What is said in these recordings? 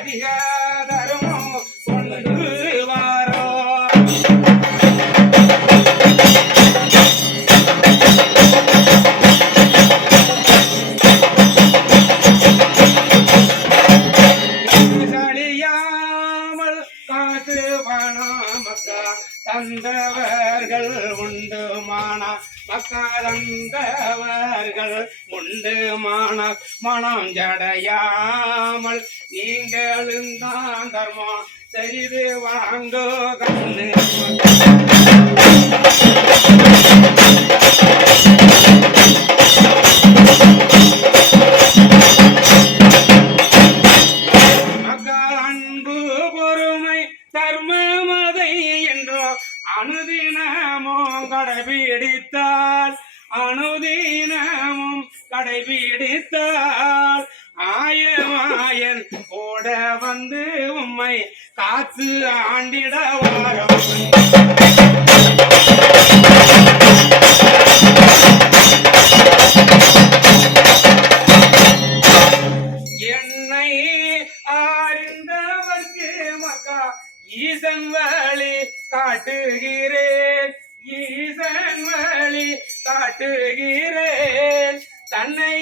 அதிக கொண்டு வாரோ சலியாமல் காசு பணம் தந்தவர்கள் உண்டு மானா மக்கா தந்தவர்கள் உண்டு மானா மனம் ஜடையாமல் நீங்களும் தான் தர்மம். செய்து வாங்கோ கண்ணு. மக்கள் அனுதினமும் கடைபிடித்தால் அனுதினமும் கடைபிடித்தால் ஆயமாயன் ஓட வந்து உம்மை காத்து ஆண்டிட ஈசன் வழி காட்டுகிறேன். ஈசன் வழி காட்டுகிறேன். தன்னை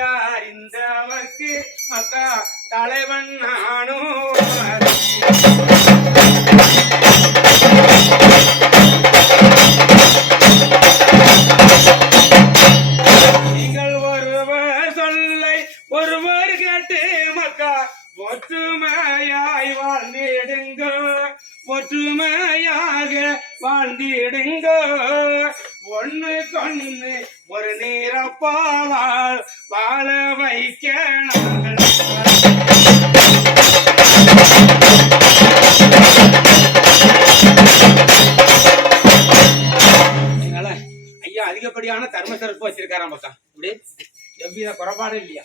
அறிந்தவர்க்கு மக்கா தலைவன் நானும் நீங்கள் ஒருவர் சொல்லை ஒருவர் ஒற்றுமையாய் வாழ்ந்திடுங்க. ஒற்றுமையாக வாழ்ந்திடுங்க. ஒண்ணு கொன்னு ஒரு நீரப்பாவால் வாழ வைக்க நாங்கள் ஐயா அதிகப்படியான தர்ம சிறப்பு வச்சிருக்காராம் பக்கம். இப்படி எவ்வித குறைபாடும் இல்லையா?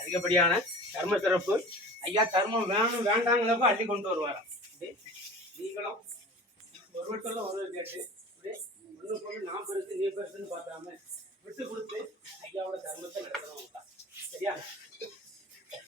அதிகப்படியான தர்ம சிறப்பு ஐயா தர்மம் வேணும் வேண்டாங்களப்ப அள்ளி கொண்டு வருவாராம் நீங்களும் ஒருவர் சொல்ல ஒருவர் கேட்டு இப்படி ஒண்ணு நான் பெருசு நீ பெருசுன்னு பார்க்காம விட்டு கொடுத்து ஐயாவோட தர்மத்தை நடத்துறவங்க சரியா?